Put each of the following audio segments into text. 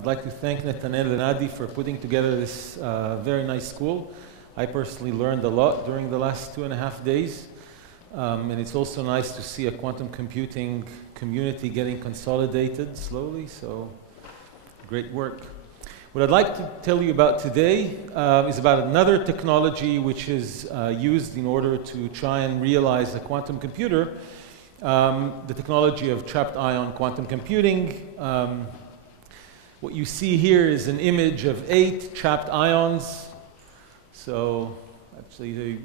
I'd like to thank Netanel and Adi for putting together this very nice school. I personally learned a lot during the last 2.5 days. And it's also nice to see a quantum computing community getting consolidated slowly, so great work. What I'd like to tell you about today is about another technology which is used in order to try and realize a quantum computer, the technology of trapped ion quantum computing. What you see here is an image of 8 trapped ions. So actually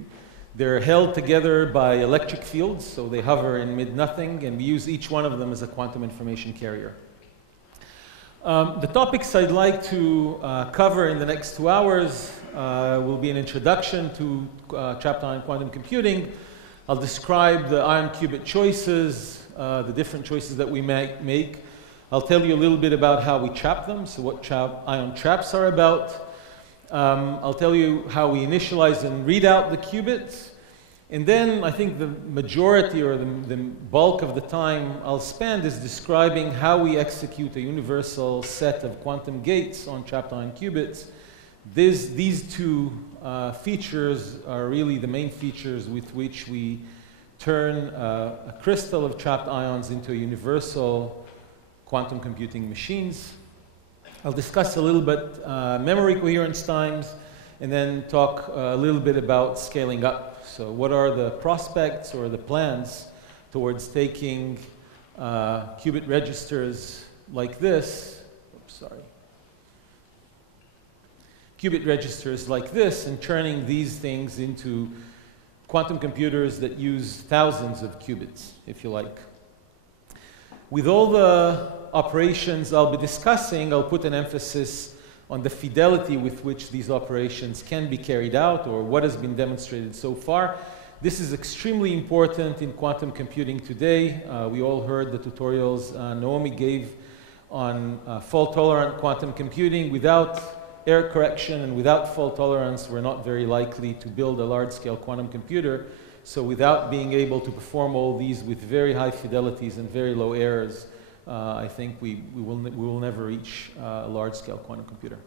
they're held together by electric fields, so they hover in mid-nothing, and we use each one of them as a quantum information carrier. The topics I'd like to cover in the next 2 hours will be an introduction to trapped ion quantum computing. I'll describe the ion qubit choices, the different choices that we might make. I'll tell you a little bit about how we trap them, so what ion traps are about. I'll tell you how we initialize and read out the qubits. And then I think the majority or the bulk of the time I'll spend is describing how we execute a universal set of quantum gates on trapped ion qubits. These two features are really the main features with which we turn a crystal of trapped ions into a universal quantum computing machines. I'll discuss a little bit memory coherence times, and then talk a little bit about scaling up. So what are the prospects or the plans towards taking qubit registers like this, qubit registers like this, and turning these things into quantum computers that use thousands of qubits, if you like. With all the operations I'll be discussing, I'll put an emphasis on the fidelity with which these operations can be carried out, or what has been demonstrated so far. This is extremely important in quantum computing today. We all heard the tutorials Naomi gave on fault-tolerant quantum computing. Without error correction and without fault tolerance, we're not very likely to build a large-scale quantum computer. So without being able to perform all these with very high fidelities and very low errors, I think we will never reach a large-scale quantum computer.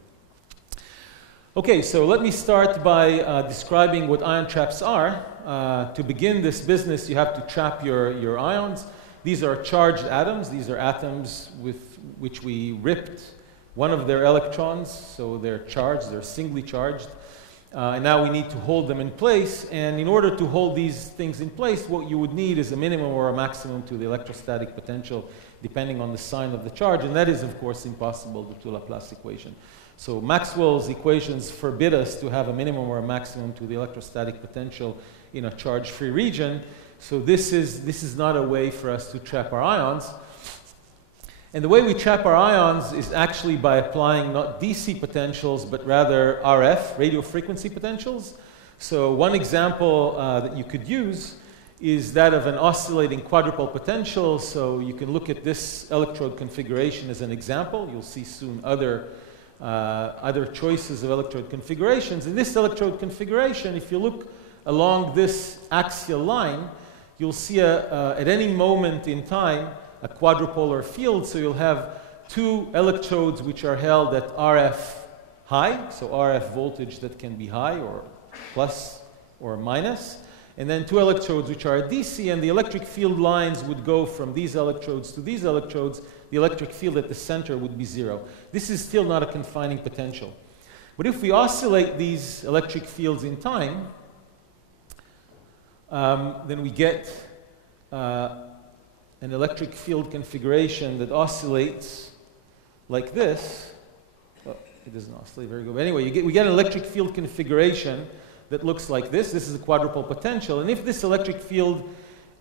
Okay, so let me start by describing what ion traps are. To begin this business, you have to trap your ions. These are charged atoms. These are atoms with which we ripped one of their electrons, so they're charged, they're singly charged. And now we need to hold them in place, and in order to hold these things in place, what you would need is a minimum or a maximum to the electrostatic potential, depending on the sign of the charge, and that is, of course, impossible due to Laplace equation. So Maxwell's equations forbid us to have a minimum or a maximum to the electrostatic potential in a charge-free region, so this is not a way for us to trap our ions. And the way we trap our ions is actually by applying not DC potentials, but rather RF, radio frequency potentials. So one example that you could use is that of an oscillating quadrupole potential. So you can look at this electrode configuration as an example. You'll see soon other choices of electrode configurations. In this electrode configuration, if you look along this axial line, you'll see at any moment in time a quadrupolar field, so you'll have 2 electrodes which are held at RF high, so RF voltage that can be high or plus or minus, and then 2 electrodes which are at DC, and the electric field lines would go from these electrodes to these electrodes. The electric field at the center would be 0. This is still not a confining potential. But if we oscillate these electric fields in time, then we get an electric field configuration that oscillates like this. Well, it doesn't oscillate very good. But anyway, we get an electric field configuration that looks like this. This is a quadrupole potential. And if this electric field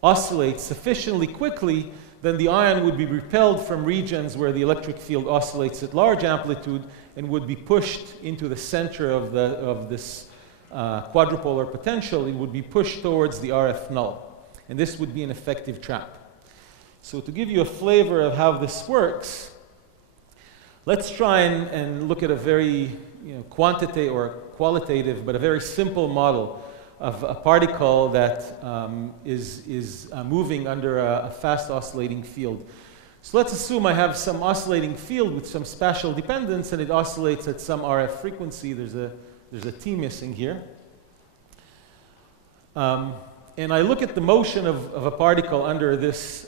oscillates sufficiently quickly, then the ion would be repelled from regions where the electric field oscillates at large amplitude and would be pushed into the center of this quadrupolar potential. It would be pushed towards the RF null. And this would be an effective trap. So to give you a flavor of how this works, let's try and look at a very quantitative or qualitative, but a very simple model of a particle that is moving under a fast oscillating field. So let's assume I have some oscillating field with some spatial dependence, and it oscillates at some RF frequency. There's a T missing here. And I look at the motion of a particle under this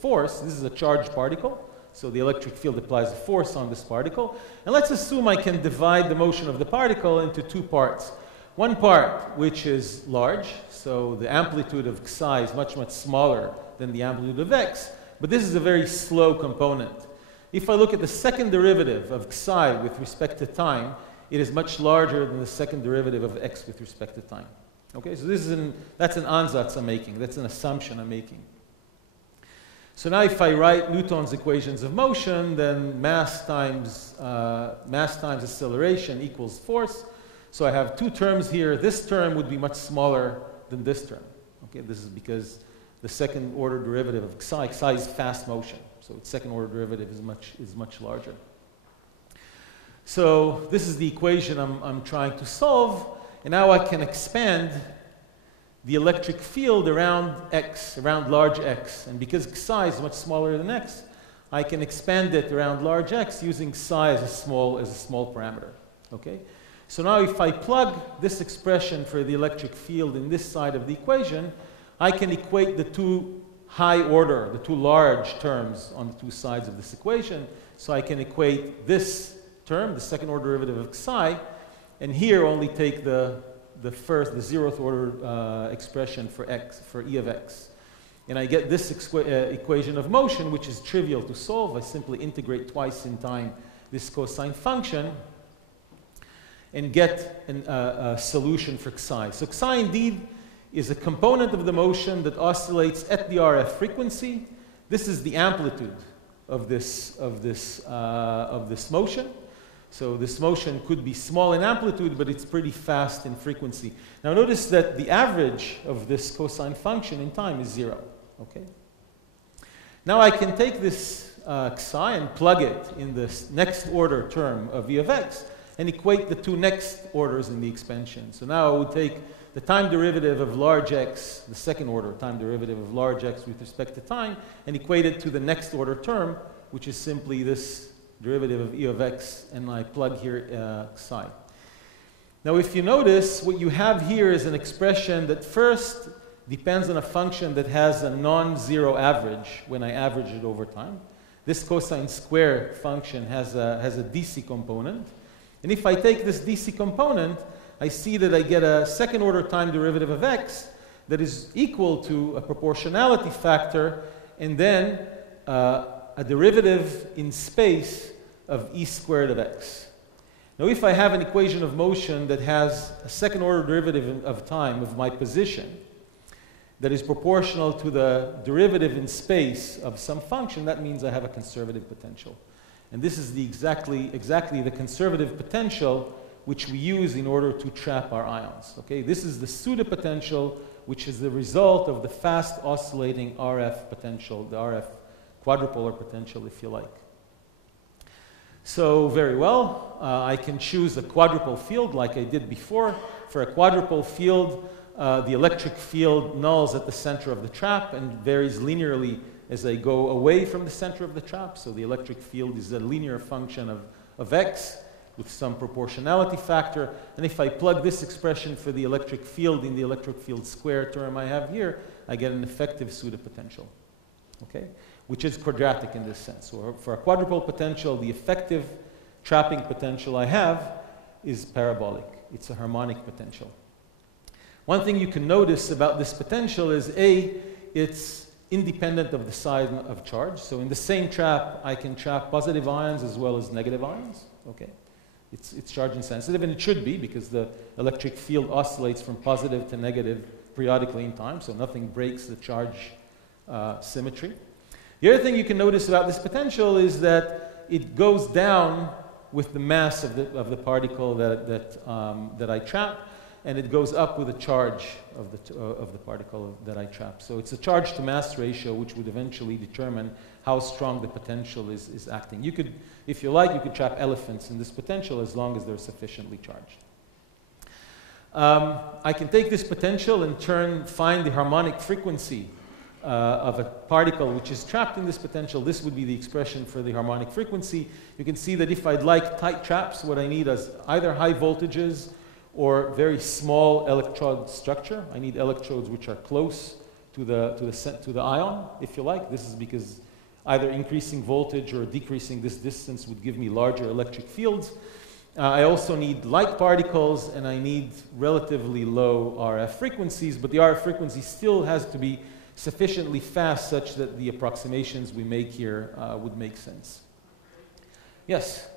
force. This is a charged particle, so the electric field applies a force on this particle. And let's assume I can divide the motion of the particle into two parts. One part, which is large, so the amplitude of psi is much, much smaller than the amplitude of x, but this is a very slow component. If I look at the second derivative of psi with respect to time, it is much larger than the second derivative of x with respect to time. Okay, so that's an ansatz I'm making. That's an assumption I'm making. So now if I write Newton's equations of motion, then mass times acceleration equals force. So I have two terms here. This term would be much smaller than this term. Okay, this is because the second order derivative of psi is fast motion. So its second order derivative is much larger. So this is the equation I'm trying to solve. And now I can expand the electric field around x, around large x. And because psi is much smaller than x, I can expand it around large x using psi as a small parameter. Okay? So now if I plug this expression for the electric field in this side of the equation, I can equate the two high order, the two large terms on the two sides of this equation. So I can equate this term, the second order derivative of psi, and here only take the zeroth order expression for x, for E of x. And I get this equation of motion, which is trivial to solve. I simply integrate twice in time this cosine function and get a solution for psi. So psi indeed is a component of the motion that oscillates at the RF frequency. This is the amplitude of this motion. So this motion could be small in amplitude, but it's pretty fast in frequency. Now notice that the average of this cosine function in time is 0. Okay? Now I can take this psi and plug it in this next order term of E of x and equate the two next orders in the expansion. So now I would take the time derivative of large x, the second order time derivative of large x with respect to time, and equate it to the next order term, which is simply this derivative of E of x, and I plug here psi. Now if you notice, what you have here is an expression that first depends on a function that has a non-zero average when I average it over time. This cosine square function has a DC component. And if I take this DC component, I see that I get a second order time derivative of x that is equal to a proportionality factor and then a derivative in space of E squared of x. Now if I have an equation of motion that has a second order derivative of time of my position that is proportional to the derivative in space of some function, that means I have a conservative potential. And this is exactly the conservative potential which we use in order to trap our ions. Okay? This is the pseudopotential, which is the result of the fast oscillating RF potential, the RF quadrupolar potential, if you like. So very well, I can choose a quadrupole field like I did before. For a quadrupole field, the electric field nulls at the center of the trap and varies linearly as I go away from the center of the trap. So the electric field is a linear function of x with some proportionality factor. And if I plug this expression for the electric field in the electric field square term I have here, I get an effective pseudopotential, okay? Which is quadratic in this sense. So for a quadrupole potential, the effective trapping potential I have is parabolic. It's a harmonic potential. One thing you can notice about this potential is it's independent of the sign of charge. So in the same trap, I can trap positive ions as well as negative ions. Okay? It's charge insensitive, and it should be because the electric field oscillates from positive to negative periodically in time, so nothing breaks the charge symmetry. The other thing you can notice about this potential is that it goes down with the mass of the particle that I trap, and it goes up with the charge of the particle that I trap. So it's a charge to mass ratio which would eventually determine how strong the potential is acting. You could, if you like, you could trap elephants in this potential as long as they're sufficiently charged. I can take this potential and find the harmonic frequency of a particle which is trapped in this potential, this would be the expression for the harmonic frequency. You can see that if I'd like tight traps, what I need is either high voltages or very small electrode structure. I need electrodes which are close to the ion, if you like. This is because either increasing voltage or decreasing this distance would give me larger electric fields. I also need light particles, and I need relatively low RF frequencies, but the RF frequency still has to be sufficiently fast such that the approximations we make here would make sense. Yes?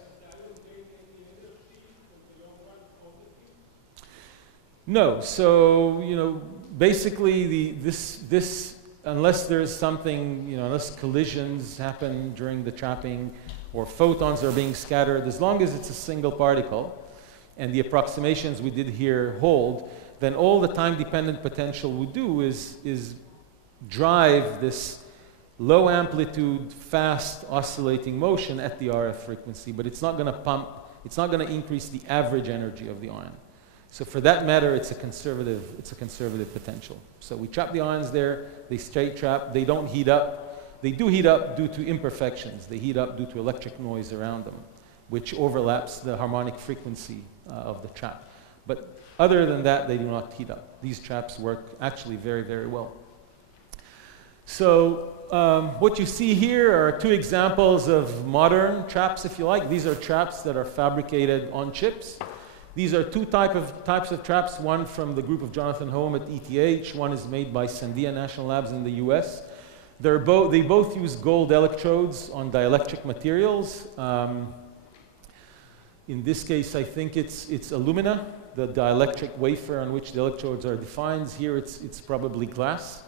No. So, basically this unless there's something, unless collisions happen during the trapping or photons are being scattered, as long as it's a single particle and the approximations we did here hold, then all the time-dependent potential would do is drive this low amplitude, fast oscillating motion at the RF frequency, but it's not going to pump, it's not going to increase the average energy of the ion. So for that matter, it's a conservative potential. So we trap the ions there, they straight trap, they don't heat up. They do heat up due to imperfections. They heat up due to electric noise around them, which overlaps the harmonic frequency of the trap. But other than that, they do not heat up. These traps work actually very, very well. So what you see here are two examples of modern traps, if you like. These are traps that are fabricated on chips. These are two types of traps, one from the group of Jonathan Holm at ETH, one is made by Sandia National Labs in the US. They both use gold electrodes on dielectric materials. In this case, I think it's alumina, the dielectric wafer on which the electrodes are defined. Here it's probably glass.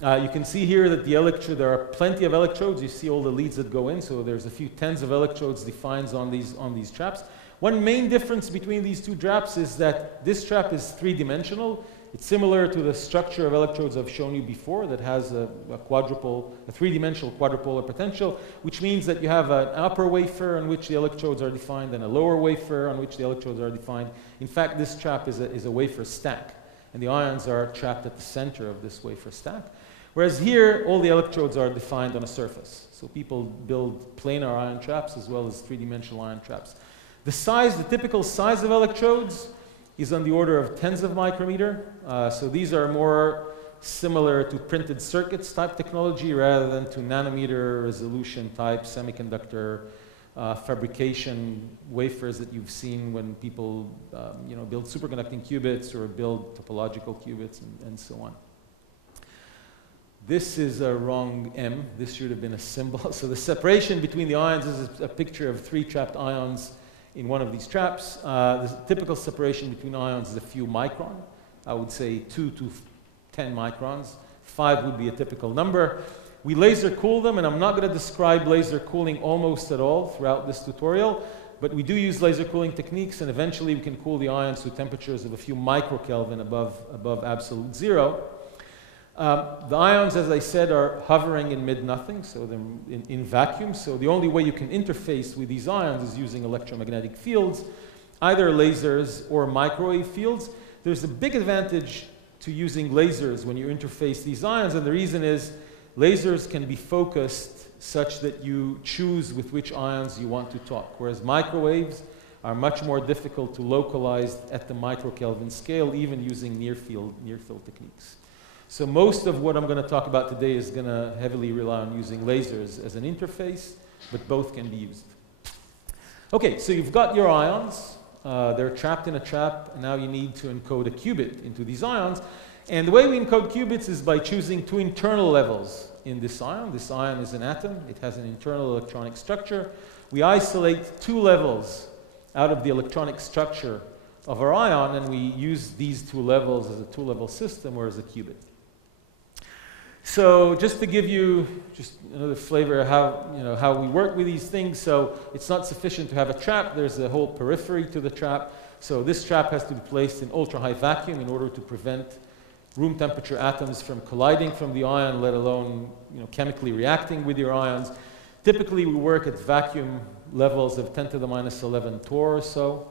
You can see here that there are plenty of electrodes. You see all the leads that go in, so there's a few tens of electrodes defined on these traps. One main difference between these two traps is that this trap is three-dimensional. It's similar to the structure of electrodes I've shown you before that has a three-dimensional quadrupolar potential, which means that you have an upper wafer on which the electrodes are defined and a lower wafer on which the electrodes are defined. In fact, this trap is a wafer stack, and the ions are trapped at the center of this wafer stack. Whereas here, all the electrodes are defined on a surface. So people build planar ion traps as well as three-dimensional ion traps. The typical size of electrodes is on the order of tens of micrometer. So these are more similar to printed circuits type technology rather than to nanometer resolution type semiconductor fabrication wafers that you've seen when people build superconducting qubits or build topological qubits and so on. This is a wrong M. This should have been a symbol. So the separation between the ions is a picture of three trapped ions in one of these traps. The typical separation between ions is a few micron. I would say 2 to 10 microns. 5 would be a typical number. We laser cool them, and I'm not going to describe laser cooling almost at all throughout this tutorial, but we do use laser cooling techniques, and eventually we can cool the ions to temperatures of a few microkelvin above absolute zero. The ions, as I said, are hovering in mid-nothing, so they're in vacuum. So the only way you can interface with these ions is using electromagnetic fields, either lasers or microwave fields. There's a big advantage to using lasers when you interface these ions, and the reason is lasers can be focused such that you choose with which ions you want to talk, whereas microwaves are much more difficult to localize at the microkelvin scale, even using near-field techniques. So most of what I'm going to talk about today is going to heavily rely on using lasers as an interface, but both can be used. Okay, so you've got your ions. They're trapped in a trap, and now you need to encode a qubit into these ions. And the way we encode qubits is by choosing two internal levels in this ion. This ion is an atom. It has an internal electronic structure. We isolate two levels out of the electronic structure of our ion, and we use these two levels as a two-level system or as a qubit. So just to give you just another flavor of how we work with these things, so it's not sufficient to have a trap. There's a whole periphery to the trap. So this trap has to be placed in ultra-high vacuum in order to prevent room temperature atoms from colliding from the ion, let alone chemically reacting with your ions. Typically, we work at vacuum levels of 10 to the minus 11 torr or so.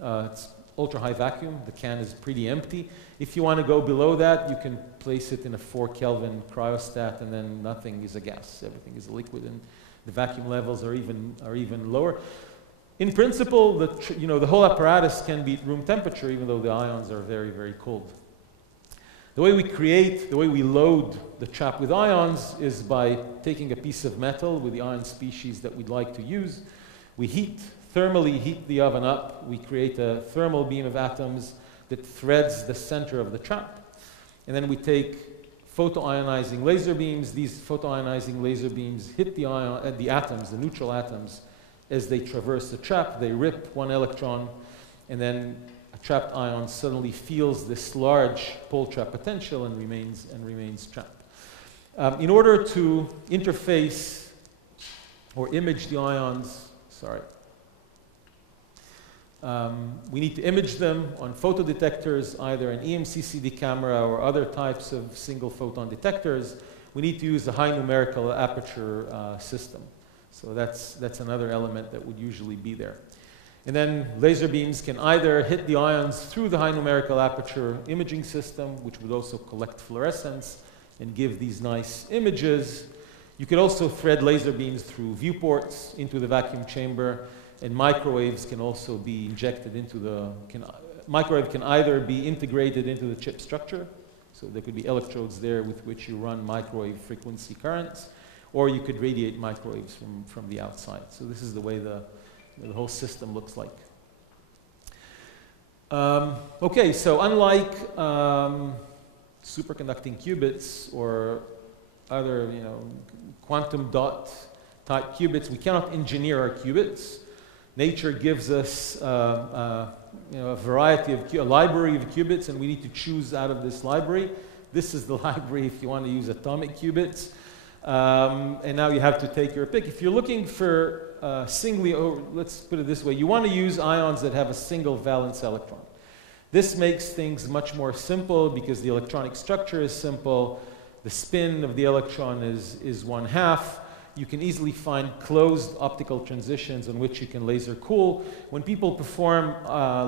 It's ultra-high vacuum. The can is pretty empty. If you want to go below that, you can place it in a 4 Kelvin cryostat, and then nothing is a gas. Everything is a liquid, and the vacuum levels are even lower. In principle, the whole apparatus can be at room temperature, even though the ions are very, very cold. The way we load the trap with ions is by taking a piece of metal with the ion species that we'd like to use. We thermally heat the oven up. We create a thermal beam of atoms that threads the center of the trap. And then we take photoionizing laser beams. These photoionizing laser beams hit the atoms, the neutral atoms, as they traverse the trap. They rip one electron, and then a trapped ion suddenly feels this large pole trap potential and remains trapped. In order to interface or image the ions, we need to image them on photodetectors, either an EMCCD camera or other types of single photon detectors. We need to use a high numerical aperture system. So that's another element that would usually be there. And then laser beams can either hit the ions through the high numerical aperture imaging system, which would also collect fluorescence and give these nice images. You could also thread laser beams through viewports into the vacuum chamber, and microwaves can also be injected into microwave can either be integrated into the chip structure, so there could be electrodes there with which you run microwave frequency currents, or you could radiate microwaves from the outside. So this is the way the whole system looks like. Okay, so unlike superconducting qubits or other quantum dot type qubits, we cannot engineer our qubits. Nature gives us a variety of a library of qubits, and we need to choose out of this library. This is the library if you want to use atomic qubits. And now you have to take your pick. If you're looking for let's put it this way, you want to use ions that have a single valence electron. This makes things much more simple because the electronic structure is simple. The spin of the electron is 1/2. You can easily find closed optical transitions on which you can laser cool. When people perform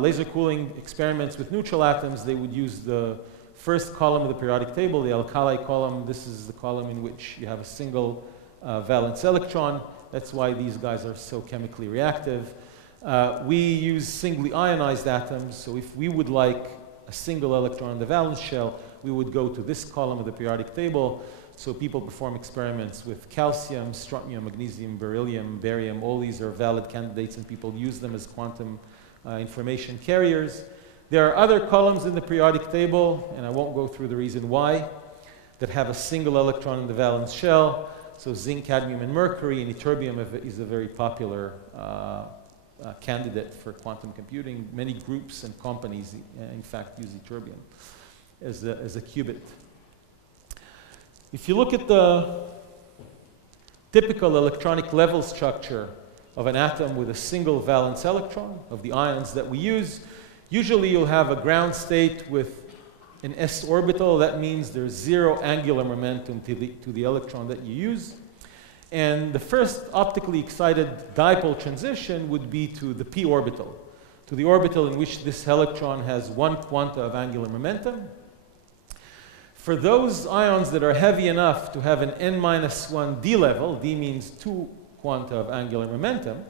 laser cooling experiments with neutral atoms, they would use the first column of the periodic table, the alkali column. This is the column in which you have a single valence electron. That's why these guys are so chemically reactive. We use singly ionized atoms, so if we would like a single electron in the valence shell, we would go to this column of the periodic table. So people perform experiments with calcium, strontium, magnesium, beryllium, barium. All these are valid candidates, and people use them as quantum information carriers. There are other columns in the periodic table, and I won't go through the reason why, that have a single electron in the valence shell. So zinc, cadmium, and mercury, and ytterbium is a very popular candidate for quantum computing. Many groups and companies, in fact, use ytterbium as a qubit. If you look at the typical electronic level structure of an atom with a single valence electron, of the ions that we use, usually you'll have a ground state with an s orbital. That means there's 0 angular momentum to the electron that you use. And the first optically excited dipole transition would be to the p orbital, to the orbital in which this electron has 1 quanta of angular momentum. For those ions that are heavy enough to have an n-1 d level, d means 2 quanta of angular momentum,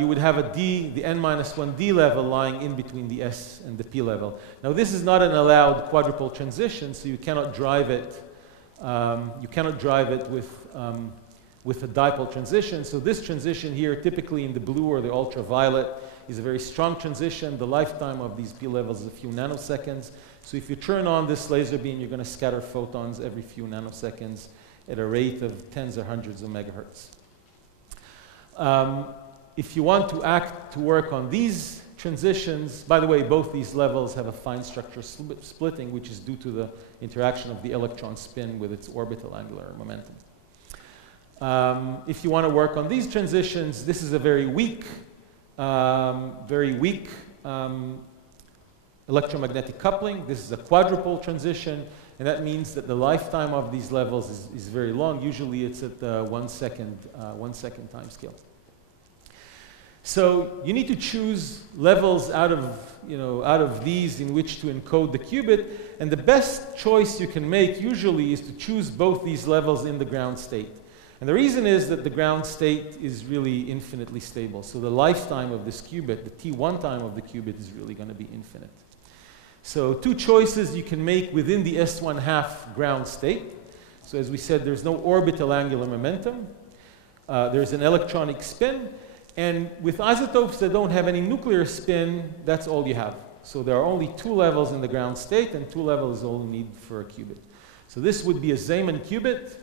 you would have the n-1 d level lying in between the s and the p level. Now this is not an allowed quadrupole transition, so you cannot drive it. With a dipole transition. So this transition here, typically in the blue or the ultraviolet, is a very strong transition. The lifetime of these p levels is a few nanoseconds. So if you turn on this laser beam, you're going to scatter photons every few nanoseconds at a rate of tens or hundreds of megahertz. If you want to work on these transitions, by the way, both these levels have a fine structure splitting, which is due to the interaction of the electron spin with its orbital angular momentum. If you want to work on these transitions, this is a very weak electromagnetic coupling. This is a quadrupole transition, and that means that the lifetime of these levels is very long. Usually it's at the 1 second time scale. So you need to choose levels out of these in which to encode the qubit, and the best choice you can make usually is to choose both these levels in the ground state. And the reason is that the ground state is really infinitely stable. So the lifetime of this qubit, the T1 time of the qubit, is really going to be infinite. So two choices you can make within the S1/2 ground state. So as we said, there's no orbital angular momentum. There's an electronic spin. And with isotopes that don't have any nuclear spin, that's all you have. So there are only two levels in the ground state, and two levels is all you need for a qubit. So this would be a Zeeman qubit.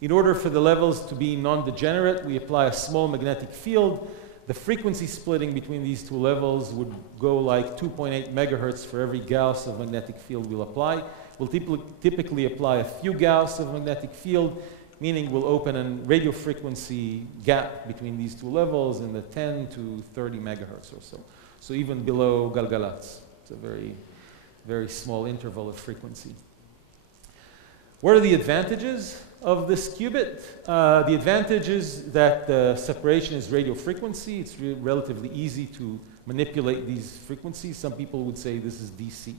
In order for the levels to be non-degenerate, we apply a small magnetic field. The frequency splitting between these two levels would go like 2.8 megahertz for every Gauss of magnetic field we'll apply. We'll typically apply a few Gauss of magnetic field, meaning we'll open a radio frequency gap between these two levels in the 10 to 30 megahertz or so. So even below Galgalats. It's a very, very small interval of frequency. What are the advantages of this qubit? The advantage is that the separation is radio frequency. It's relatively easy to manipulate these frequencies. Some people would say this is DC.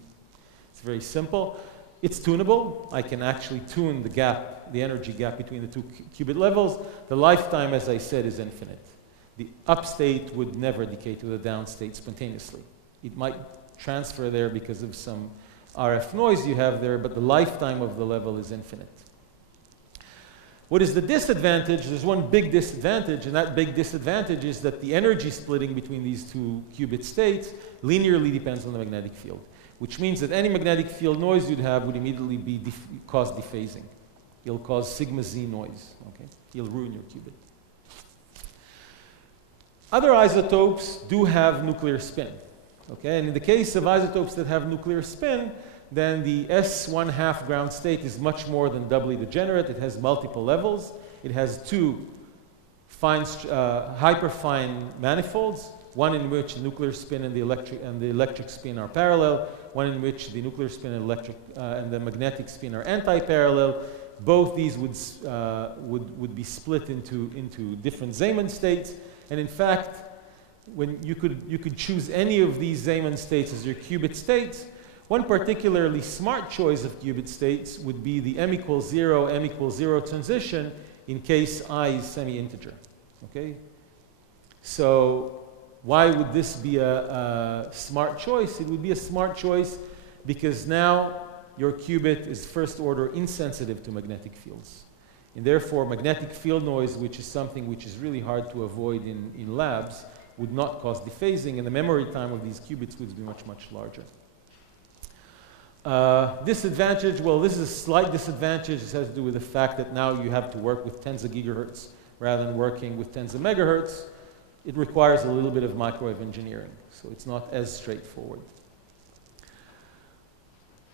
It's very simple. It's tunable. I can actually tune the gap, the energy gap between the two qubit levels. The lifetime, as I said, is infinite. The upstate would never decay to the downstate spontaneously. It might transfer there because of some RF noise you have there, but the lifetime of the level is infinite. What is the disadvantage? There's one big disadvantage, and that big disadvantage is that the energy splitting between these two qubit states linearly depends on the magnetic field, which means that any magnetic field noise you'd have would immediately cause dephasing. It'll cause sigma z noise. Okay? It'll ruin your qubit. Other isotopes do have nuclear spin. Okay? And in the case of isotopes that have nuclear spin, then the S1/2 ground state is much more than doubly degenerate. It has multiple levels. It has two hyperfine manifolds, one in which the nuclear spin and the electric spin are parallel, one in which the nuclear spin and the magnetic spin are anti-parallel. Both these would be split into different Zeeman states. And in fact, when you could choose any of these Zeeman states as your qubit states. One particularly smart choice of qubit states would be the m equals 0 transition in case I is semi-integer. Okay? So why would this be a smart choice? It would be a smart choice because now your qubit is first order insensitive to magnetic fields. And therefore, magnetic field noise, which is something which is really hard to avoid in labs, would not cause dephasing, and the memory time of these qubits would be much, much larger. Disadvantage, well, this is a slight disadvantage. This has to do with the fact that now you have to work with tens of gigahertz rather than working with tens of megahertz. It requires a little bit of microwave engineering, so it's not as straightforward.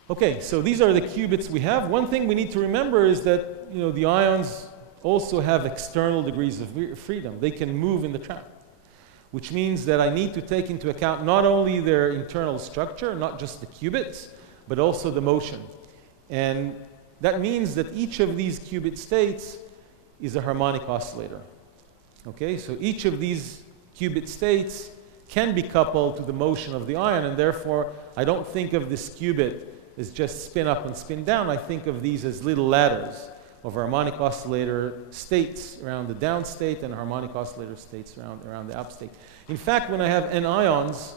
Okay, so these are the qubits we have. One thing we need to remember is that the ions also have external degrees of freedom. They can move in the trap, which means that I need to take into account not only their internal structure, not just the qubits, but also the motion. And that means that each of these qubit states is a harmonic oscillator. Okay, so each of these qubit states can be coupled to the motion of the ion, and therefore I don't think of this qubit as just spin up and spin down. I think of these as little ladders of harmonic oscillator states around the down state and harmonic oscillator states around the up state. In fact, when I have n ions,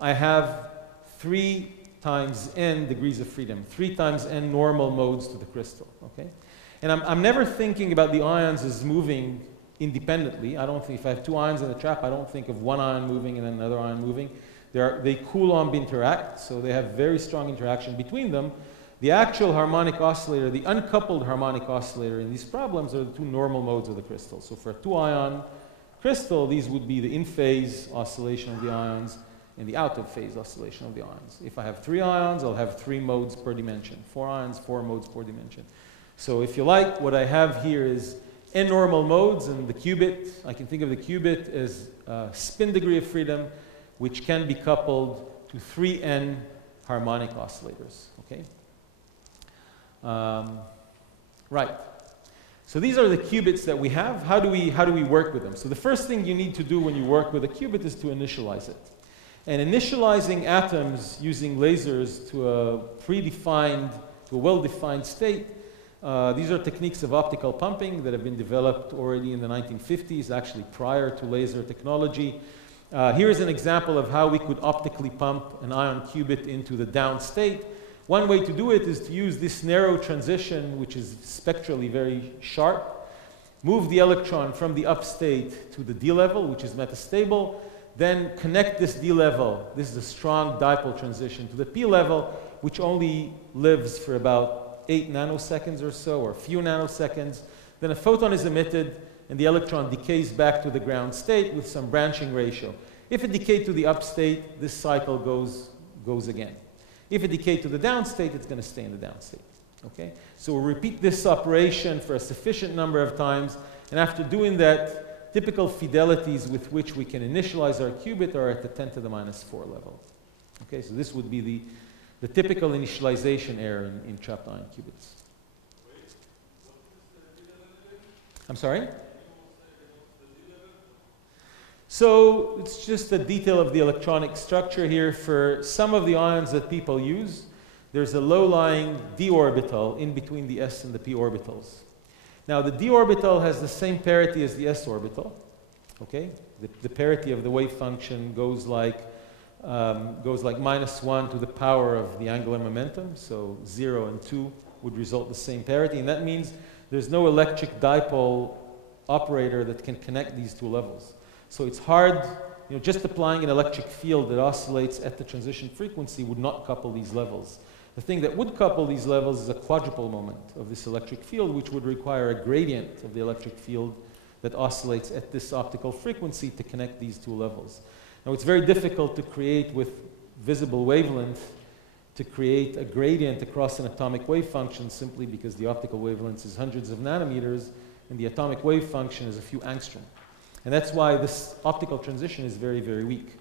I have 3 times n degrees of freedom, 3 times n normal modes to the crystal. Okay? And I'm never thinking about the ions as moving independently. I don't think, if I have 2 ions in the trap, I don't think of one ion moving and then another ion moving. They Coulomb interact, so they have very strong interaction between them. The actual harmonic oscillator, the uncoupled harmonic oscillator in these problems are the 2 normal modes of the crystal. So for a 2-ion crystal, these would be the in-phase oscillation of the ions and the out-of-phase oscillation of the ions. If I have 3 ions, I'll have 3 modes per dimension. 4 ions, 4 modes per dimension. So if you like, what I have here is n normal modes, and the qubit, I can think of the qubit as a spin degree of freedom, which can be coupled to 3n harmonic oscillators. Okay? Right. So these are the qubits that we have. How do we work with them? So the first thing you need to do when you work with a qubit is to initialize it. And initializing atoms using lasers to a predefined, to a well-defined state, these are techniques of optical pumping that have been developed already in the 1950s, actually prior to laser technology. Here is an example of how we could optically pump an ion qubit into the down state. One way to do it is to use this narrow transition, which is spectrally very sharp, move the electron from the up state to the d level, which is metastable, then connect this d level, this is a strong dipole transition, to the p level, which only lives for about 8 nanoseconds or so, or a few nanoseconds. Then a photon is emitted, and the electron decays back to the ground state with some branching ratio. If it decayed to the up state, this cycle goes again. If it decayed to the down state, it's going to stay in the down state. Okay? So we'll repeat this operation for a sufficient number of times, and after doing that, typical fidelities with which we can initialize our qubit are at the 10 to the minus 4 level. Okay? So this would be the typical initialization error in trapped ion qubits. I'm sorry? So it's just a detail of the electronic structure here for some of the ions that people use. There's a low-lying d orbital in between the s and the p orbitals. Now the d orbital has the same parity as the s orbital. Okay, the parity of the wave function goes like -1 to the power of the angular momentum. So 0 and 2 would result in the same parity, and that means there's no electric dipole operator that can connect these two levels. So it's hard, just applying an electric field that oscillates at the transition frequency would not couple these levels. The thing that would couple these levels is a quadrupole moment of this electric field, which would require a gradient of the electric field that oscillates at this optical frequency to connect these two levels. Now it's very difficult to create with visible wavelength to create a gradient across an atomic wave function simply because the optical wavelength is hundreds of nanometers and the atomic wave function is a few angstrom. And that's why this optical transition is very, very weak.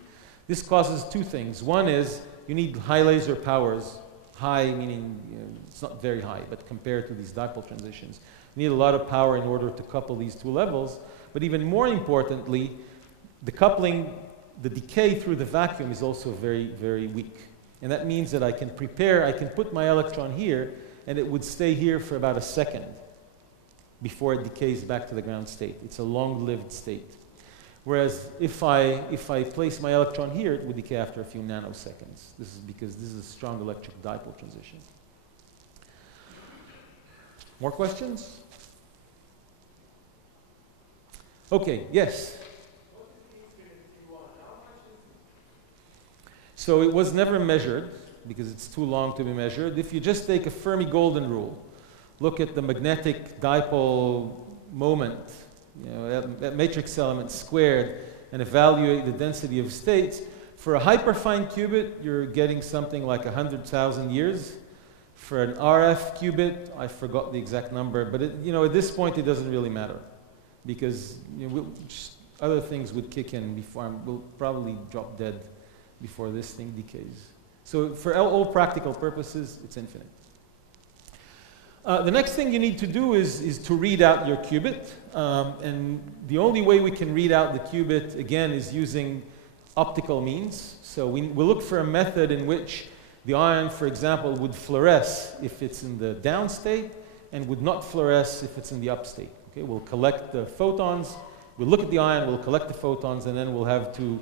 This causes two things. One is you need high laser powers, high meaning it's not very high, but compared to these dipole transitions, you need a lot of power in order to couple these two levels. But even more importantly, the coupling, the decay through the vacuum is also very, very weak. And that means that I can put my electron here, and it would stay here for about a second before it decays back to the ground state. It's a long-lived state. Whereas if I place my electron here, it would decay after a few nanoseconds. This is because this is a strong electric dipole transition. More questions? Okay, yes? So it was never measured because it's too long to be measured. If you just take a Fermi-Golden rule, look at the magnetic dipole moment, that matrix element squared, and evaluate the density of states. For a hyperfine qubit, you're getting something like 100,000 years. For an RF qubit, I forgot the exact number, but at this point it doesn't really matter because other things would kick in before we'll probably drop dead before this thing decays. So for all practical purposes, it's infinite. The next thing you need to do is to read out your qubit. And the only way we can read out the qubit, again, is using optical means. So we'll look for a method in which the ion, for example, would fluoresce if it's in the down state and would not fluoresce if it's in the up state. Okay, we'll collect the photons, we'll look at the ion, we'll collect the photons, and then we'll have to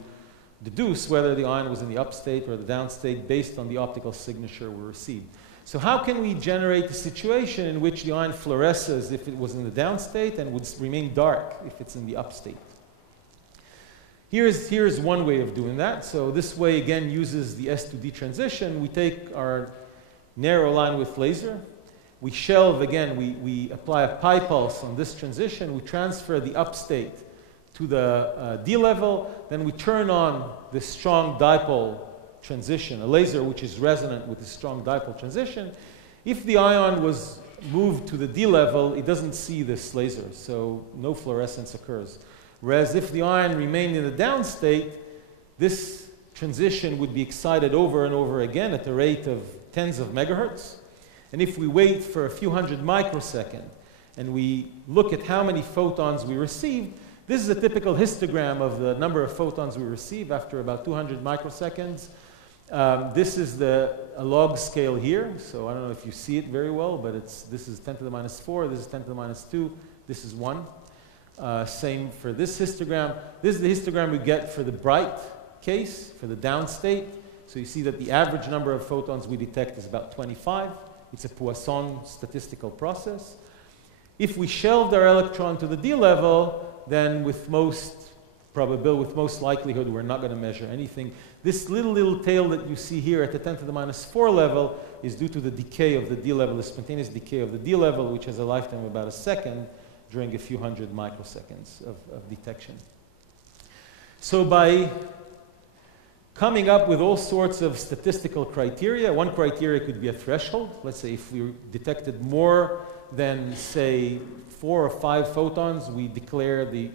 deduce whether the ion was in the up state or the down state based on the optical signature we received. So how can we generate a situation in which the ion fluoresces if it was in the down state and would remain dark if it's in the up state? Here's one way of doing that. So this way, again, uses the S to D transition. We take our narrow line width laser. We shelve, again, we apply a pi pulse on this transition. We transfer the up state to the D level. Then we turn on this strong dipole transition, a laser which is resonant with the strong dipole transition. If the ion was moved to the D level, it doesn't see this laser, so no fluorescence occurs. Whereas if the ion remained in the down state, this transition would be excited over and over again at the rate of tens of megahertz. And if we wait for a few hundred microseconds and we look at how many photons we received, this is a typical histogram of the number of photons we receive after about 200 microseconds. This is a log scale here, so I don't know if you see it very well, but this is 10 to the minus 4, this is 10 to the minus 2, this is 1. Same for this histogram. This is the histogram we get for the bright case, for the down state. So you see that the average number of photons we detect is about 25. It's a Poisson statistical process. If we shelved our electron to the D level, then with most probability, with most likelihood, we're not going to measure anything. This little tail that you see here at the 10 to the minus 4 level is due to the decay of the D level, the spontaneous decay of the D level, which has a lifetime of about a second during a few hundred microseconds of detection. So by coming up with all sorts of statistical criteria, one criteria could be a threshold. Let's say if we detected more than, say, 4 or 5 photons, we declare the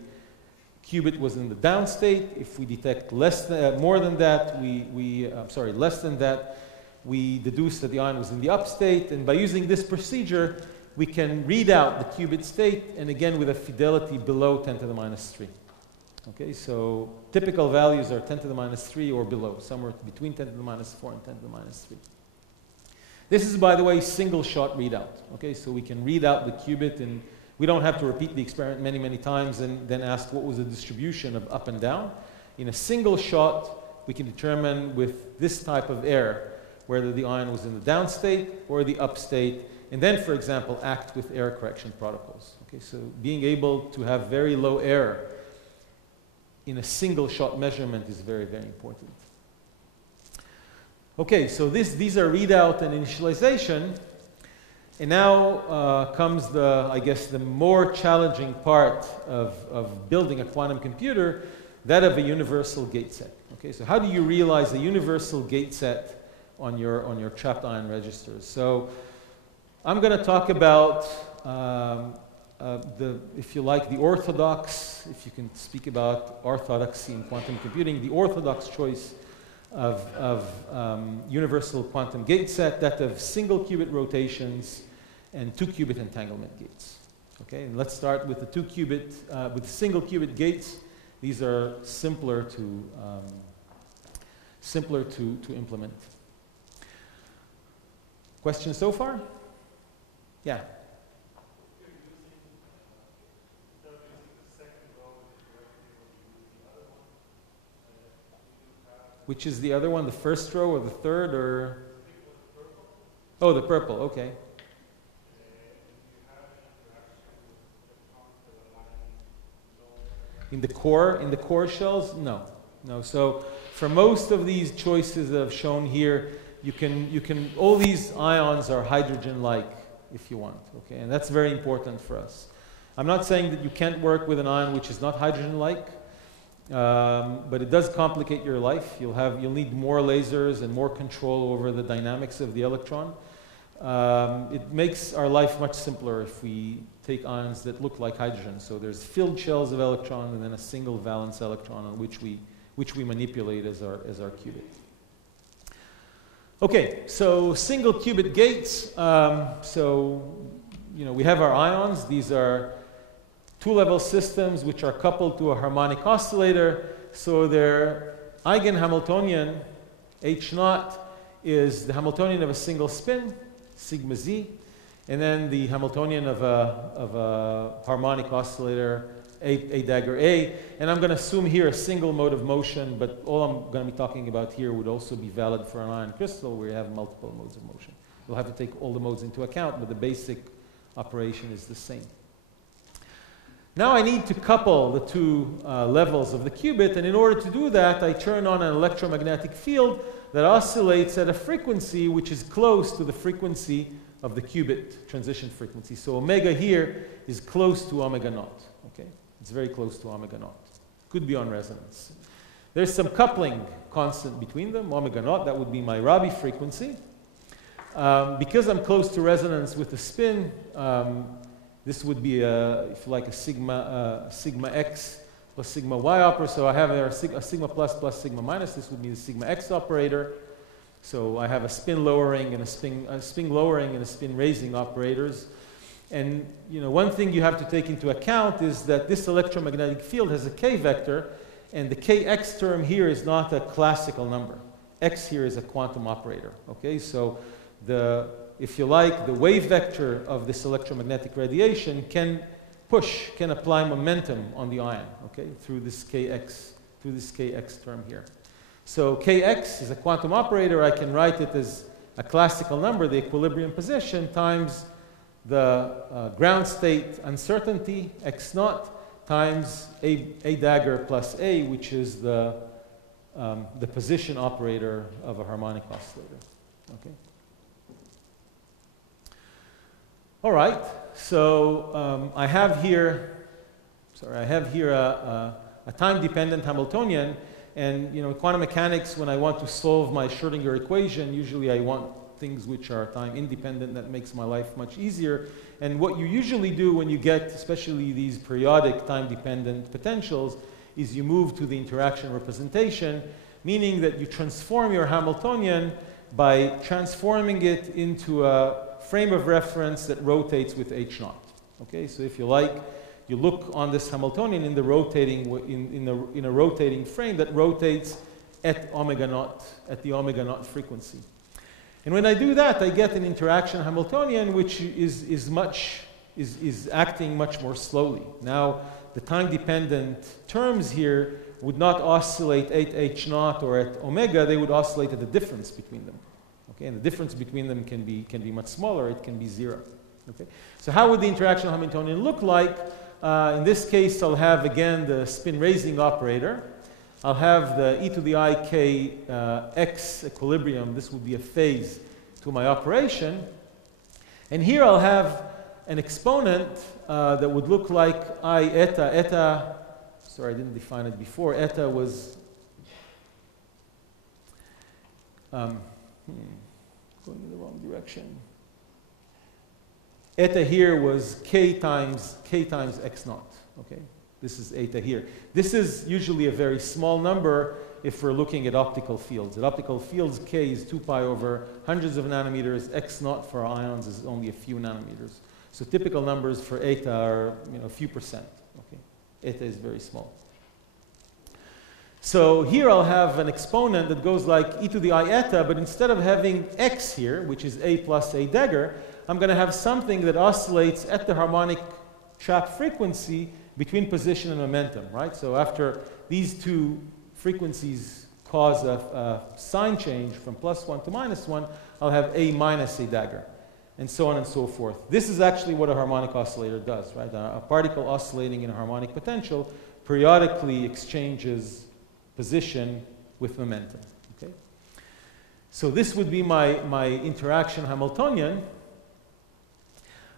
qubit was in the down state. If we detect less than that, we deduce that the ion was in the up state. And by using this procedure, we can read out the qubit state, and again with a fidelity below 10 to the minus 3. Okay, so typical values are 10 to the minus 3 or below, somewhere between 10 to the minus 4 and 10 to the minus 3. This is, by the way, single shot readout. Okay, so we can read out the qubit, and we don't have to repeat the experiment many, many times and then ask what was the distribution of up and down. In a single shot, we can determine with this type of error whether the ion was in the down state or the up state, and then, for example, act with error correction protocols. Okay, so being able to have very low error in a single shot measurement is very, very important. Okay, so these are readout and initialization. And now comes I guess, the more challenging part of building a quantum computer, that of a universal gate set. Okay, so how do you realize a universal gate set on your trapped ion registers? So I'm going to talk about, if you like, the orthodox, if you can speak about orthodoxy in quantum computing, the orthodox choice of universal quantum gate set, that of single qubit rotations and 2 qubit entanglement gates. Okay, and let's start with the 2 qubit, with the single qubit gates. These are simpler to implement. Questions so far? Yeah. Which is the other one, the first row or the third, or? Oh, the purple, okay. In the core shells? No. So for most of these choices that I've shown here, all these ions are hydrogen-like, if you want, okay? And that's very important for us. I'm not saying that you can't work with an ion which is not hydrogen-like, but it does complicate your life. You'll need more lasers and more control over the dynamics of the electron. It makes our life much simpler if we take ions that look like hydrogen. So there's filled shells of electron and then a single valence electron on which we manipulate as our qubit. Okay, so single qubit gates. We have our ions. These are 2-level systems which are coupled to a harmonic oscillator. So their eigenhamiltonian, H0, is the Hamiltonian of a single spin, sigma z, and then the Hamiltonian of a harmonic oscillator, A dagger A. And I'm going to assume here a single mode of motion, but all I'm going to be talking about here would also be valid for an ion crystal where you have multiple modes of motion. You'll have to take all the modes into account, but the basic operation is the same. Now I need to couple the 2 levels of the qubit, and in order to do that, I turn on an electromagnetic field that oscillates at a frequency which is close to the frequency of the qubit transition frequency. So omega here is close to omega naught. Okay? It's very close to omega naught. Could be on resonance. There's some coupling constant between them, omega naught. That would be my Rabi frequency. Because I'm close to resonance with the spin, this would be, if you like, a sigma x plus sigma y operator. So I have a sigma plus plus sigma minus. This would be the sigma x operator. So I have a spin lowering and a spin lowering and a spin raising operators. And one thing you have to take into account is that this electromagnetic field has a k vector, and the kx term here is not a classical number. X here is a quantum operator. Okay, so if you like, the wave vector of this electromagnetic radiation can apply momentum on the ion, okay, through this kx term here. So kx is a quantum operator. I can write it as a classical number, the equilibrium position, times the ground state uncertainty, x naught, times a dagger plus a, which is the position operator of a harmonic oscillator. Okay. All right. So I have here a time-dependent Hamiltonian, and in quantum mechanics, when I want to solve my Schrödinger equation, usually I want things which are time-independent. That makes my life much easier. And what you usually do when you get, especially these periodic time-dependent potentials, is you move to the interaction representation, meaning that you transform your Hamiltonian by transforming it into a frame of reference that rotates with h naught. Okay, so if you like, you look on this Hamiltonian in the rotating in a rotating frame that rotates at omega naught, at the omega naught frequency. And when I do that, I get an interaction Hamiltonian which is acting much more slowly. Now, the time-dependent terms here would not oscillate at h naught or at omega. They would oscillate at the difference between them. Okay, and the difference between them can be much smaller. It can be 0. Okay, so how would the interaction Hamiltonian look like? In this case, I'll have again the spin-raising operator. I'll have the e to the I k x equilibrium. This would be a phase to my operation. And here I'll have an exponent that would look like I eta. Eta, sorry, I didn't define it before. Eta was going in the wrong direction. Eta here was k times x naught. Okay, this is eta here. This is usually a very small number if we're looking at optical fields. At optical fields, k is 2 pi over hundreds of nanometers. X naught for our ions is only a few nanometers. So typical numbers for eta are a few percent. Okay, eta is very small. So here I'll have an exponent that goes like e to the I eta, but instead of having x here, which is a plus a dagger, I'm going to have something that oscillates at the harmonic trap frequency between position and momentum, right? So after these two frequencies cause a sign change from +1 to -1, I'll have a minus a dagger, and so on and so forth. This is actually what a harmonic oscillator does, right? A particle oscillating in a harmonic potential periodically exchanges position with momentum. Okay? So this would be my interaction Hamiltonian.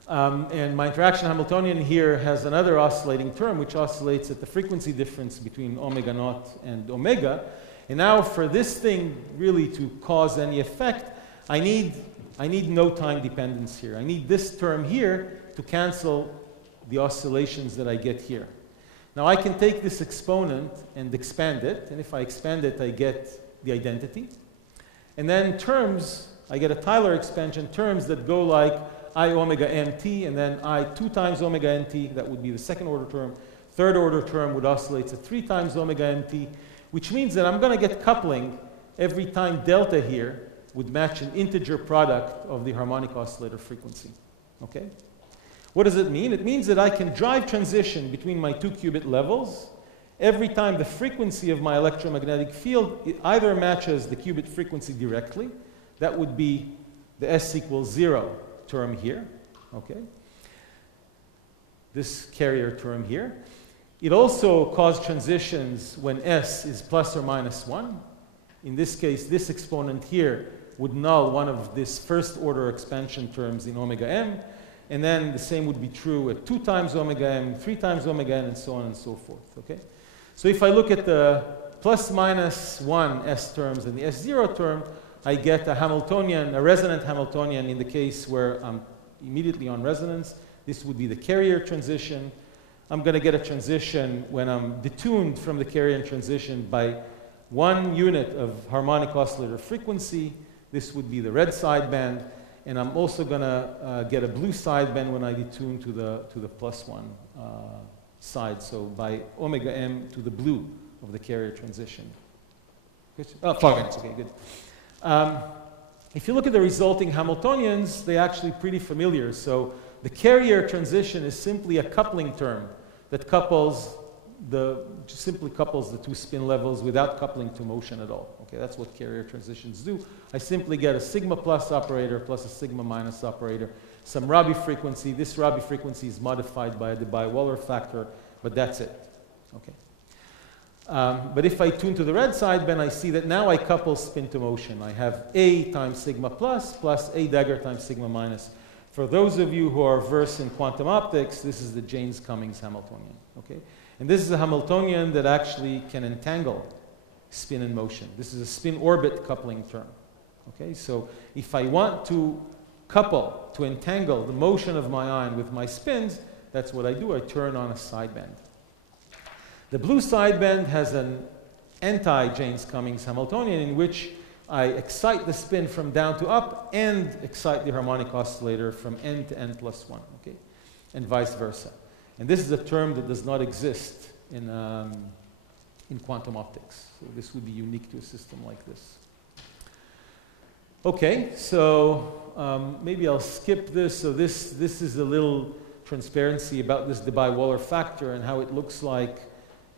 And my interaction Hamiltonian here has another oscillating term which oscillates at the frequency difference between omega naught and omega. And now for this thing really to cause any effect, I need no time dependence here. I need this term here to cancel the oscillations that I get here. Now I can take this exponent and expand it, and if I expand it, I get the identity. And then terms, I get a Tyler expansion, terms that go like I omega mt, and then I 2 times omega nt, that would be the second order term. Third order term would oscillate at 3 times omega mt, which means that I'm going to get coupling every time delta here would match an integer product of the harmonic oscillator frequency. Okay? What does it mean? It means that I can drive transition between my 2 qubit levels every time the frequency of my electromagnetic field either matches the qubit frequency directly. That would be the s equals 0 term here. Okay? This carrier term here. It also causes transitions when s is plus or minus 1. In this case, this exponent here would null one of this first order expansion terms in omega m. And then the same would be true at 2 times omega m, 3 times omega n, and so on and so forth. Okay? So if I look at the plus minus 1 s terms and the s0 term, I get a Hamiltonian, a resonant Hamiltonian in the case where I'm immediately on resonance. This would be the carrier transition. I'm going to get a transition when I'm detuned from the carrier transition by 1 unit of harmonic oscillator frequency. This would be the red sideband. And I'm also going to get a blue sideband when I detune to the +1 side. So by omega m to the blue of the carrier transition. Oh, 5 minutes. Okay, good. If you look at the resulting Hamiltonians, they're actually pretty familiar. So the carrier transition is simply a coupling term that simply couples the two spin levels without coupling to motion at all. Okay, that's what carrier transitions do. I simply get a sigma plus operator plus a sigma minus operator, some Rabi frequency. This Rabi frequency is modified by the Debye-Waller factor, but that's it. Okay. But if I tune to the red sideband, I see that now I couple spin to motion. I have A times sigma plus A dagger times sigma minus. For those of you who are versed in quantum optics, this is the Jaynes-Cummings Hamiltonian. Okay? And this is a Hamiltonian that actually can entangle spin and motion. This is a spin-orbit coupling term. Okay? So if I want to couple, to entangle the motion of my ion with my spins, that's what I do. I turn on a sideband. The blue sideband has an anti-Jaynes-Cummings Hamiltonian in which I excite the spin from down to up and excite the harmonic oscillator from n to n plus 1, okay? And vice versa. And this is a term that does not exist in quantum optics. So this would be unique to a system like this. Okay, so maybe I'll skip this. So this is a little transparency about this Debye-Waller factor and how it looks like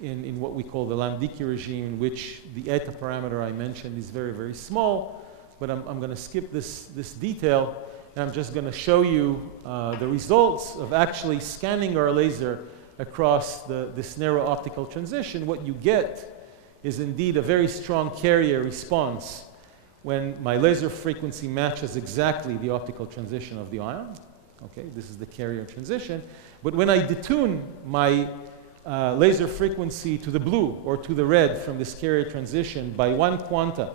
in what we call the Lambdiki regime, in which the eta parameter I mentioned is very, very small. But I'm going to skip this detail, and I'm just going to show you the results of actually scanning our laser across this narrow optical transition. What you get is indeed a very strong carrier response when my laser frequency matches exactly the optical transition of the ion. Okay, this is the carrier transition. But when I detune my laser frequency to the blue or to the red from this carrier transition by 1 quanta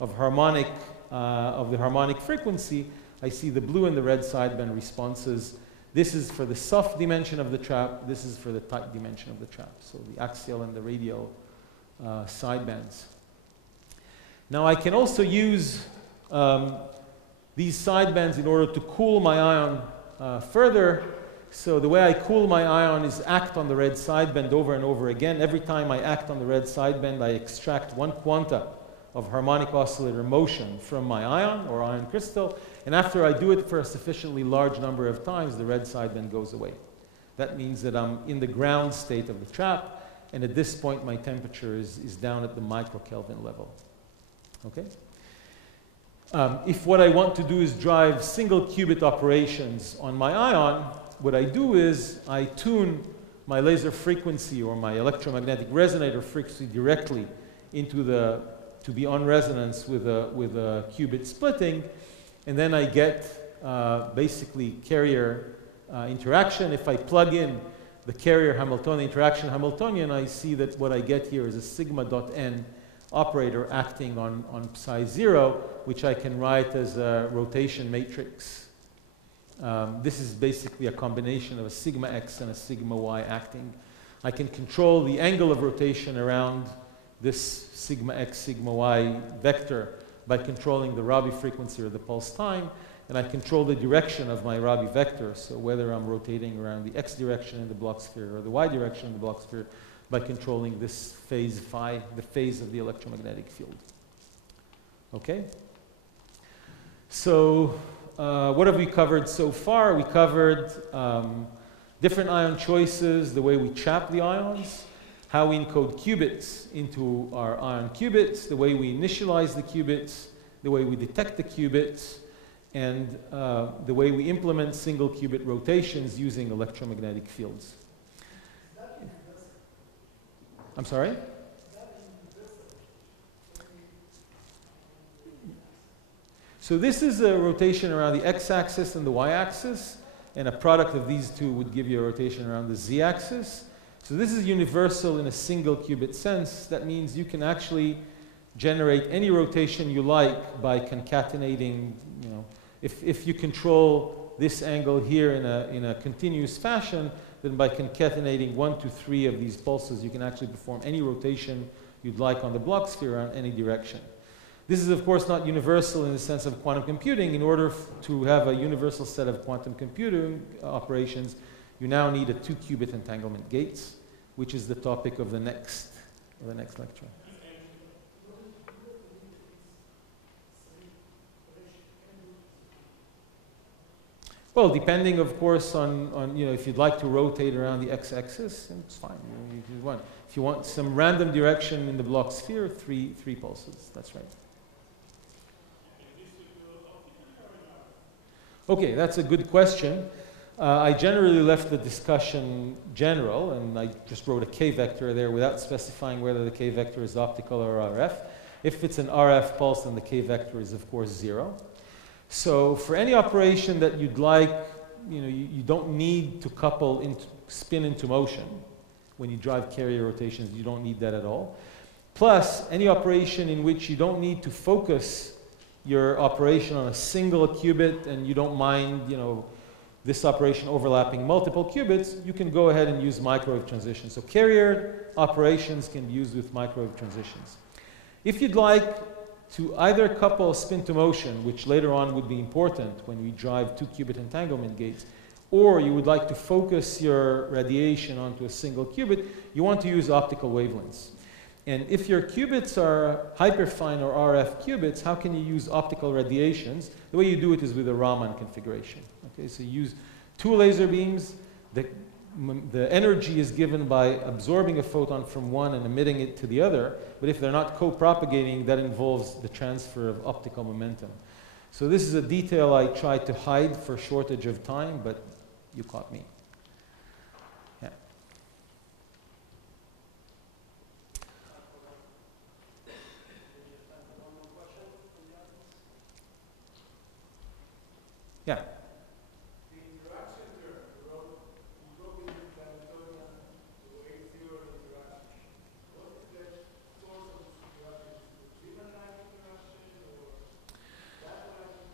of the harmonic frequency, I see the blue and the red sideband responses. This is for the soft dimension of the trap. This is for the tight dimension of the trap. So the axial and the radial sidebands. Now I can also use these sidebands in order to cool my ion further. So the way I cool my ion is act on the red sideband over and over again. Every time I act on the red sideband, I extract 1 quanta of harmonic oscillator motion from my ion or ion crystal. And after I do it for a sufficiently large number of times, the red sideband goes away. That means that I'm in the ground state of the trap. And at this point, my temperature is down at the microkelvin level. Okay? If what I want to do is drive single qubit operations on my ion, what I do is I tune my laser frequency or my electromagnetic resonator frequency directly to be on resonance with a qubit splitting, and then I get basically carrier interaction. If I plug in the carrier Hamiltonian interaction Hamiltonian, I see that what I get here is a sigma dot n operator acting on psi 0, which I can write as a rotation matrix. This is basically a combination of a sigma x and a sigma y acting. I can control the angle of rotation around this sigma x, sigma y vector by controlling the Rabi frequency or the pulse time, and I control the direction of my Rabi vector, so whether I'm rotating around the x direction in the Bloch sphere or the y direction in the Bloch sphere, by controlling this phase phi, the phase of the electromagnetic field. Okay? So what have we covered so far? We covered different ion choices, the way we trap the ions, how we encode qubits into our ion qubits, the way we initialize the qubits, the way we detect the qubits, and the way we implement single qubit rotations using electromagnetic fields. I'm sorry? So this is a rotation around the x-axis and the y-axis, and a product of these two would give you a rotation around the z-axis. So this is universal in a single qubit sense. That means you can actually generate any rotation you like by concatenating, you know, if you control this angle here in a continuous fashion, then by concatenating 1 to 3 of these pulses, you can actually perform any rotation you'd like on the Bloch sphere around any direction. This is, of course, not universal in the sense of quantum computing. In order to have a universal set of quantum computing operations, you now need a 2-qubit entanglement gates, which is the topic of the next lecture. Well, depending, of course, on if you'd like to rotate around the x-axis, it's fine. If you want some random direction in the block sphere, three pulses. That's right. Okay, that's a good question. I generally left the discussion general, and I just wrote a k-vector there without specifying whether the k-vector is optical or RF. If it's an RF pulse, then the k-vector is, of course, 0. So for any operation that you'd like, you don't need to couple spin into motion. When you drive carrier rotations, you don't need that at all. Plus, any operation in which you don't need to focus your operation on a single qubit and you don't mind, this operation overlapping multiple qubits, you can go ahead and use microwave transitions. So carrier operations can be used with microwave transitions. If you'd like to either couple spin to motion, which later on would be important when we drive 2-qubit entanglement gates, or you would like to focus your radiation onto a single qubit, you want to use optical wavelengths. And if your qubits are hyperfine or RF qubits, how can you use optical radiations? The way you do it is with a Raman configuration. Okay, so you use 2 laser beams. The energy is given by absorbing a photon from one and emitting it to the other. But if they're not co-propagating, that involves the transfer of optical momentum. So this is a detail I tried to hide for shortage of time, but you caught me. Yeah. Yeah.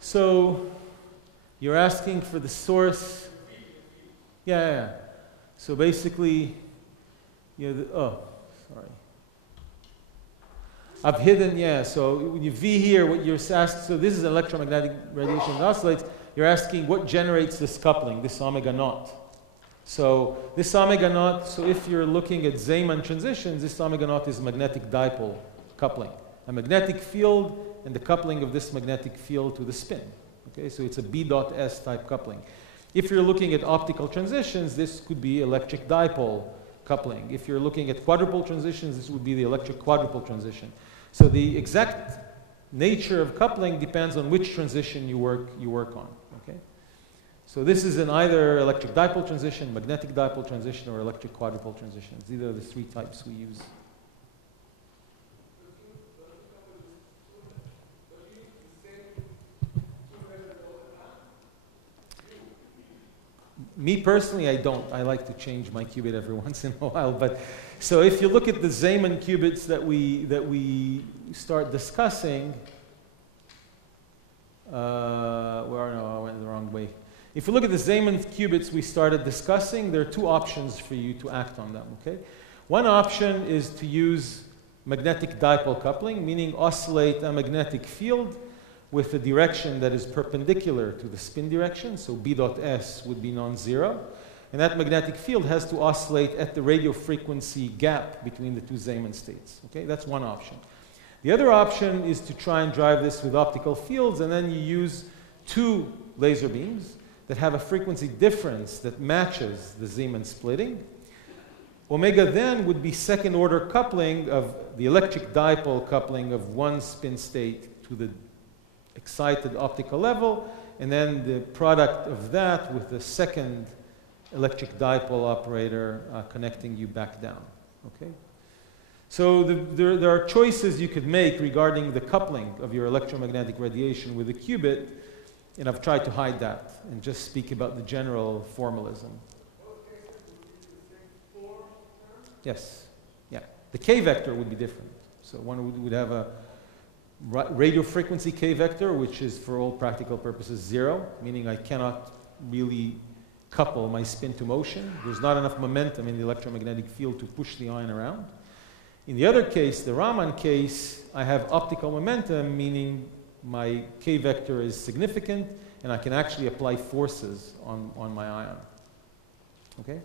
So you're asking for the source. Yeah. So basically, oh, sorry. I've hidden, yeah. So when you V here, what you're asking, so this is electromagnetic radiation that oscillates. You're asking what generates this coupling, this omega naught. So this omega naught, so if you're looking at Zeeman transitions, this omega naught is magnetic dipole coupling. A magnetic field and the coupling of this magnetic field to the spin. Okay, so it's a B dot S type coupling. If you're looking at optical transitions, this could be electric dipole coupling. If you're looking at quadrupole transitions, this would be the electric quadrupole transition. So the exact nature of coupling depends on which transition you work on. Okay? So this is an either electric dipole transition, magnetic dipole transition, or electric quadrupole transitions. These are the 3 types we use. Me personally, I don't. I like to change my qubit every once in a while. But so if you look at the Zeeman qubits that we start discussing, I went the wrong way. If you look at the Zeeman qubits we started discussing, there are 2 options for you to act on them. Okay, one option is to use magnetic dipole coupling, meaning oscillate a magnetic field with a direction that is perpendicular to the spin direction, so B dot S would be non-zero. And that magnetic field has to oscillate at the radio frequency gap between the 2 Zeeman states. Okay, that's one option. The other option is to try and drive this with optical fields, and then you use 2 laser beams that have a frequency difference that matches the Zeeman splitting. Omega then would be second order coupling of the electric dipole coupling of one spin state to the excited optical level, and then the product of that with the second electric dipole operator connecting you back down. Okay? So there are choices you could make regarding the coupling of your electromagnetic radiation with a qubit, and I've tried to hide that and just speak about the general formalism. Yes. Yeah. The K vector would be different. So one would have a radio frequency K vector, which is for all practical purposes 0, meaning I cannot really couple my spin to motion. There's not enough momentum in the electromagnetic field to push the ion around. In the other case, the Raman case, I have optical momentum, meaning my K vector is significant, and I can actually apply forces on my ion. Okay?